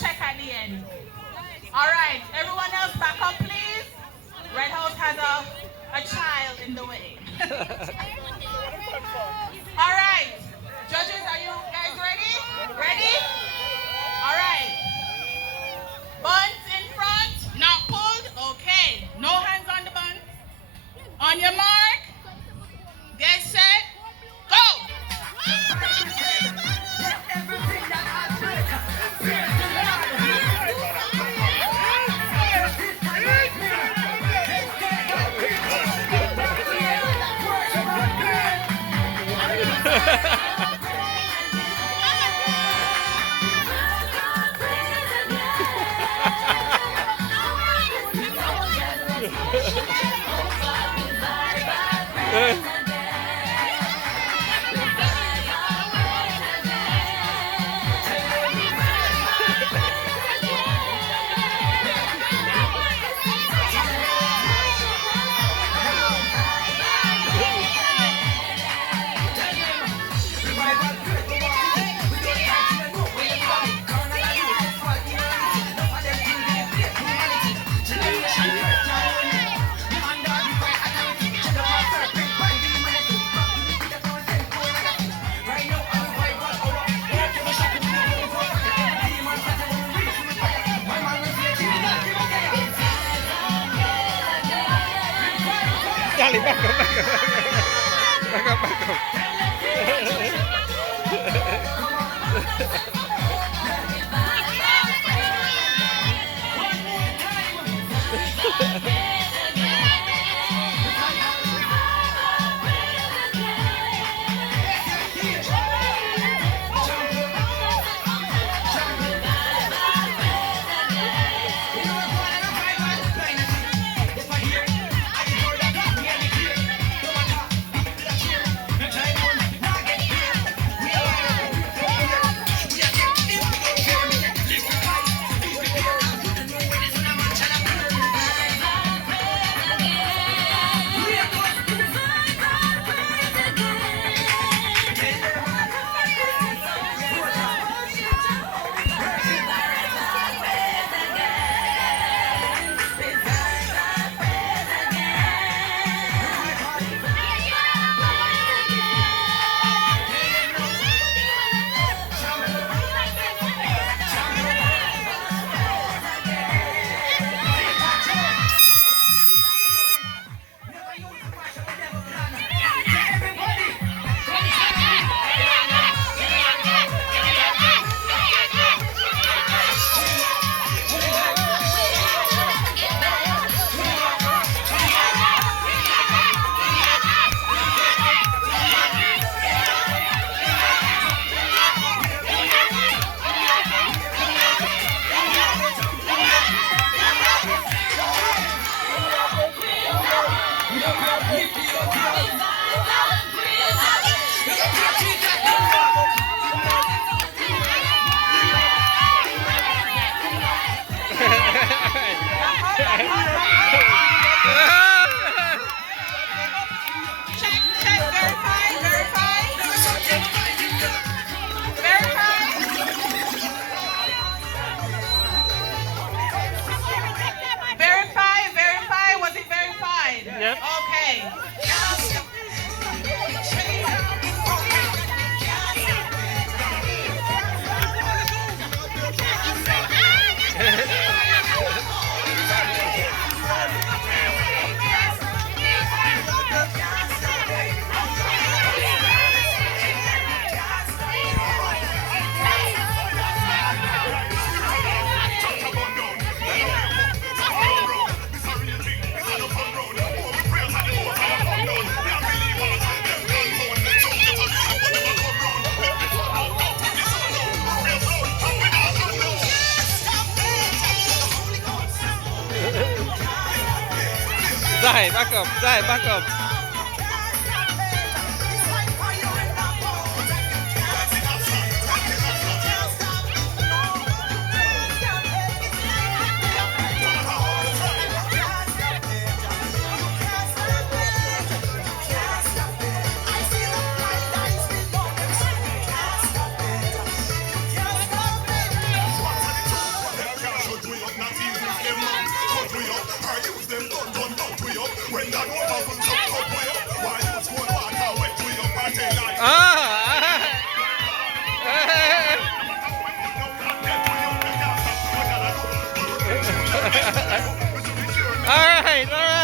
check at the end. All right, everyone else back up, please. Red House has a child in the way. All right, judges, are you guys ready? Ready? All right. Buns in front, not pulled. Okay, no hands on the buns. On your mark, get set, go! Charlie, back up, back up, back up, back up. Yep. Okay. Zai, back up, Zai, back up. All right, all